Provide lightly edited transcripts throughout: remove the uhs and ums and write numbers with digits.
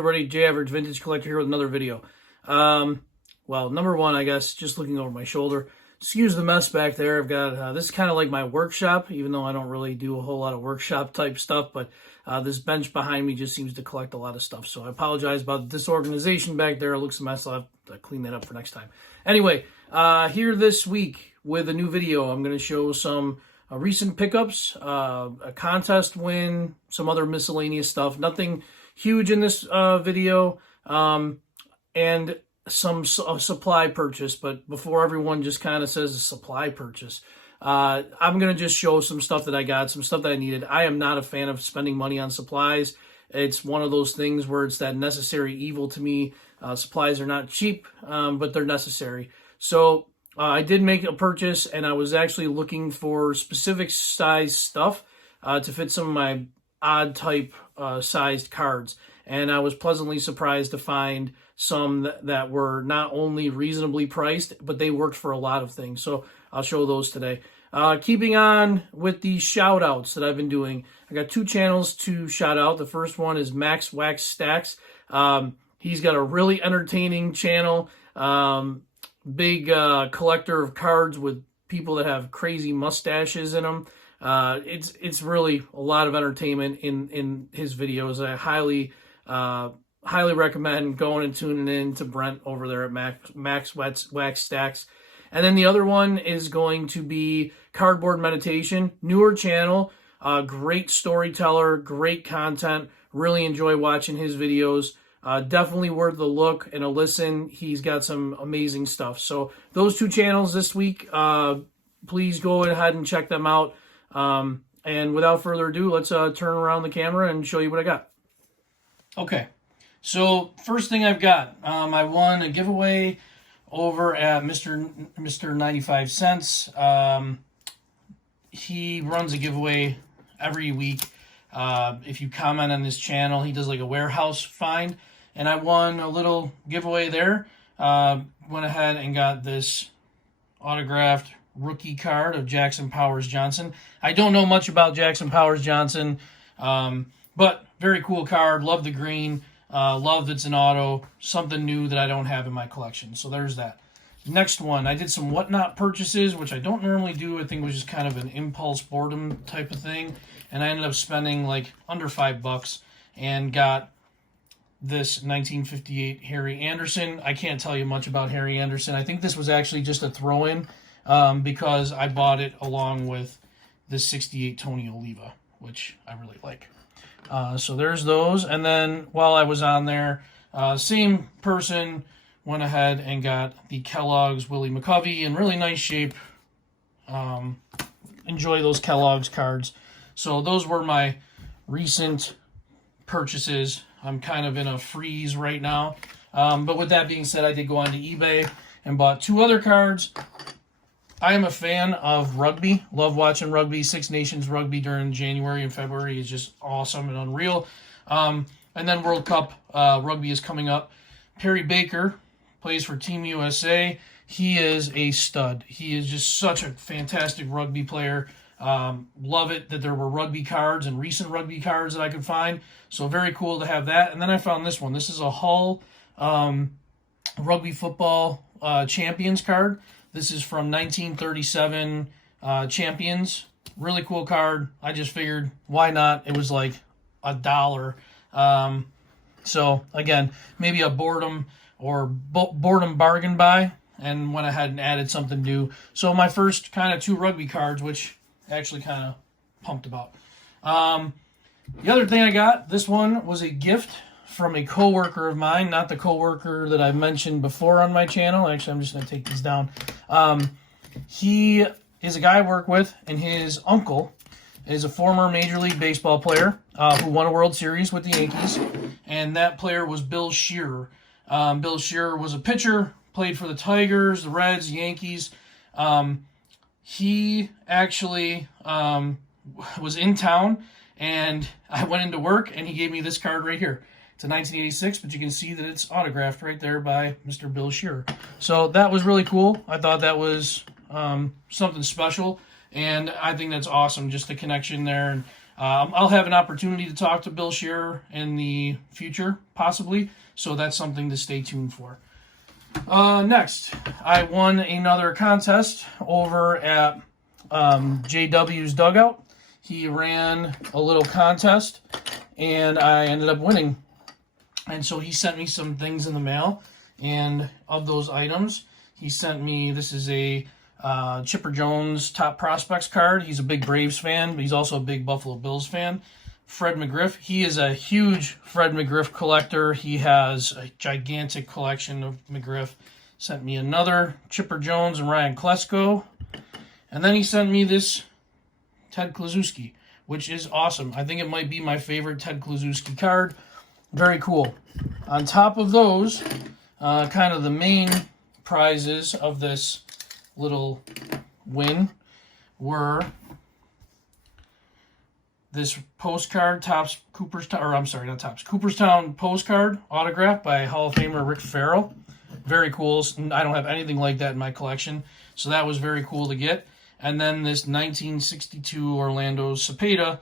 everybody? Average Vintage Collector here with another video. Well, number one, I guess, just looking over my shoulder. Excuse the mess back there. I've got, this is kind of like my workshop, even though I don't really do a whole lot of workshop type stuff, but this bench behind me just seems to collect a lot of stuff. So I apologize about the disorganization back there. It looks a mess. I'll have to clean that up for next time. Anyway, here this week with a new video, I'm going to show some recent pickups, a contest win, some other miscellaneous stuff. Nothing huge in this video, and some supply purchase. But before everyone just kind of says a supply purchase, I'm going to just show some stuff that I got, some stuff that I needed. I am not a fan of spending money on supplies. It's one of those things where it's that necessary evil to me. Supplies are not cheap, but they're necessary. So I did make a purchase, and I was actually looking for specific size stuff to fit some of my odd type sized cards. And I was pleasantly surprised to find some that were not only reasonably priced, but they worked for a lot of things. So I'll show those today. Keeping on with the shout outs that I've been doing, I got two channels to shout out. The first one is Max Wax Stacks. He's got a really entertaining channel. Big collector of cards with people that have crazy mustaches in them. It's really a lot of entertainment in his videos. I highly recommend going and tuning in to Brent over there at Max Wax Stacks. And then the other one is going to be Cardboard Meditation, newer channel, great storyteller, great content. Really enjoy watching his videos. Definitely worth a look and a listen. He's got some amazing stuff. So those two channels this week, please go ahead and check them out. And without further ado, let's turn around the camera and show you what I got. Okay, so first thing I've got, I won a giveaway over at Mr. 95 Cents. He runs a giveaway every week. If you comment on his channel, he does like a warehouse find. And I won a little giveaway there. Went ahead and got this autographed rookie card of Jackson Powers Johnson. I don't know much about Jackson Powers Johnson, but very cool card. Love the green. Love that it's an auto. Something new that I don't have in my collection. So there's that. Next one, I did some whatnot purchases, which I don't normally do. I think it was just kind of an impulse boredom type of thing. And I ended up spending like under $5 and got this 1958 Harry Anderson. I can't tell you much about Harry Anderson. I think this was actually just a throw-in because I bought it along with this 68 Tony Oliva, which I really like. So there's those. And then while I was on there, same person went ahead and got the Kellogg's Willie McCovey in really nice shape. Enjoy those Kellogg's cards. So those were my recent purchases. I'm kind of in a freeze right now. But with that being said, I did go onto eBay and bought two other cards. I am a fan of rugby. Love watching rugby. Six Nations rugby during January and February is just awesome and unreal. And then World Cup rugby is coming up. Perry Baker plays for Team USA. He is a stud. He is just such a fantastic rugby player. Love it that there were rugby cards and recent rugby cards that I could find. So very cool to have that. And then I found this one. This is a Hull rugby football champions card. This is from 1937 champions. Really cool card. I just figured, why not? It was like $1. So again, maybe a boredom bargain buy, and went ahead and added something new. So my first kind of two rugby cards, which actually kind of pumped about. The other thing I got, this one was a gift from a coworker of mine, not the coworker that I mentioned before on my channel. Actually, I'm just going to take these down. He is a guy I work with, and his uncle is a former Major League Baseball player who won a World Series with the Yankees, and that player was Bill Shearer. Bill Shearer was a pitcher, played for the Tigers, the Reds, Yankees. He actually was in town, and I went into work, and he gave me this card right here. It's a 1986, but you can see that it's autographed right there by Mr. Bill Shearer. So that was really cool. I thought that was something special, and I think that's awesome, just the connection there. And I'll have an opportunity to talk to Bill Shearer in the future, possibly. So that's something to stay tuned for. Next, I won another contest over at JW's Dugout. He ran a little contest, and I ended up winning. And so he sent me some things in the mail, and of those items, he sent me, this is a Chipper Jones Top Prospects card. He's a big Braves fan, but he's also a big Buffalo Bills fan. Fred McGriff. He is a huge Fred McGriff collector. He has a gigantic collection of McGriff. Sent me another Chipper Jones and Ryan Klesko. And then he sent me this Ted Kluszewski, which is awesome. I think it might be my favorite Ted Kluszewski card. Very cool. On top of those, kind of the main prizes of this little win were this postcard, Cooperstown postcard autographed by Hall of Famer Rick Farrell. Very cool. I don't have anything like that in my collection, so that was very cool to get. And then this 1962 Orlando Cepeda,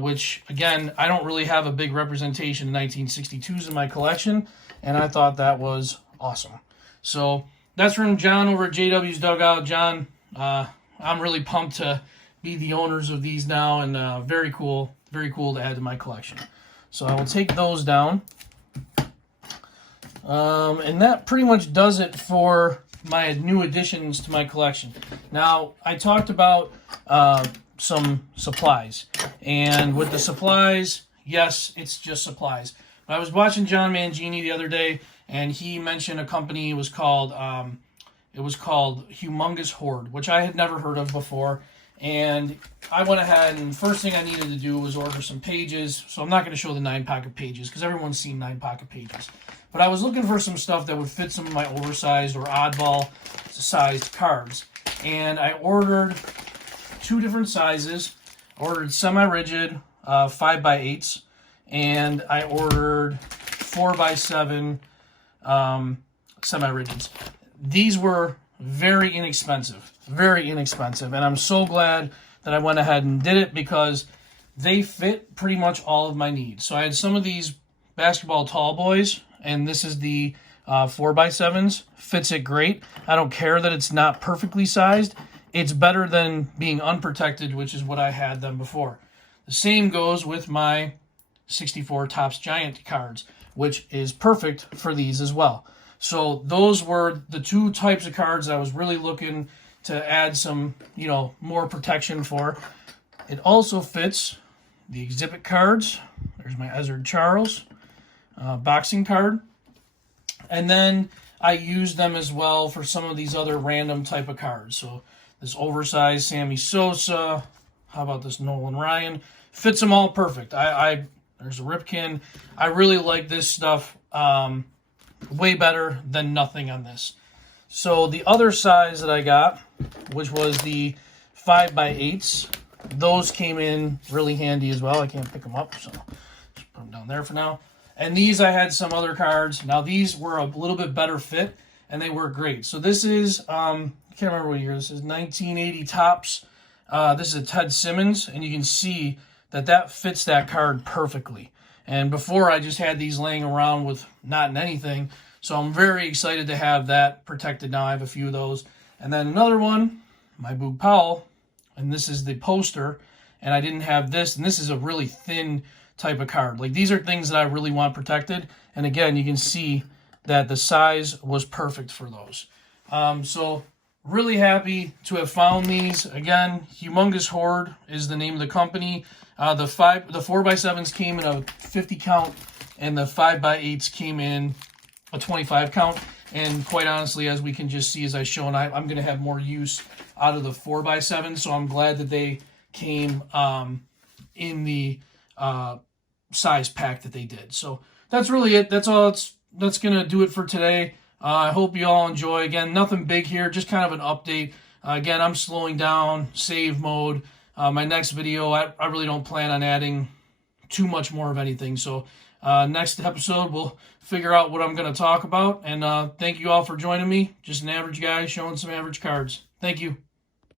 which, again, I don't really have a big representation of 1962s in my collection, and I thought that was awesome. So that's from John over at JW's Dugout. John, I'm really pumped to be the owners of these now, and very cool to add to my collection. So I will take those down. And that pretty much does it for my new additions to my collection. Now, I talked about some supplies, and with the supplies, yes, it's just supplies. But I was watching John Mangini the other day, and he mentioned a company. It was called Humongous Hoard, which I had never heard of before. And I went ahead, and first thing I needed to do was order some pages. So I'm not going to show the 9-pocket pages because everyone's seen 9-pocket pages. But I was looking for some stuff that would fit some of my oversized or oddball sized cards. And I ordered 2 different sizes. I ordered semi-rigid 5x8s, and I ordered 4x7 semi-rigids. These were very inexpensive, and I'm so glad that I went ahead and did it because they fit pretty much all of my needs. So I had some of these basketball tall boys, and this is the 4x7s. Fits it great. I don't care that it's not perfectly sized. It's better than being unprotected, which is what I had them before. The same goes with my 64 Topps Giant cards, which is perfect for these as well. So those were the 2 types of cards I was really looking to add some, more protection for. It also fits the exhibit cards. There's my Ezzard Charles boxing card. And then I use them as well for some of these other random type of cards. So this oversized Sammy Sosa. How about this Nolan Ryan? Fits them all perfect. There's a Ripken. I really like this stuff. Way better than nothing on this. So the other size that I got, which was the 5x8s, those came in really handy as well. I can't pick them up, so just put them down there for now. And these, I had some other cards. Now these were a little bit better fit, and they work great. So this is, I can't remember what year this is, 1980 Topps. This is a Ted Simmons, and you can see that fits that card perfectly. And before, I just had these laying around with not in anything. So I'm very excited to have that protected now. I have a few of those. And then another one, my Boog Powell. And this is the poster. And I didn't have this. And this is a really thin type of card. Like, these are things that I really want protected. And again, you can see that the size was perfect for those. So really happy to have found these. Again, Humongous Hoard is the name of the company. The 4x7s came in a 50 count, and the 5x8s came in a 25 count. And quite honestly, as we can just see as I show, and I'm going to have more use out of the 4x7, so I'm glad that they came in the size pack that they did. So that's really it. That's all. That's going to do it for today. I hope you all enjoy. Again, nothing big here, just kind of an update. Again, I'm slowing down, save mode. My next video, I really don't plan on adding too much more of anything. So next episode, we'll figure out what I'm going to talk about. And thank you all for joining me. Just an average guy showing some average cards. Thank you.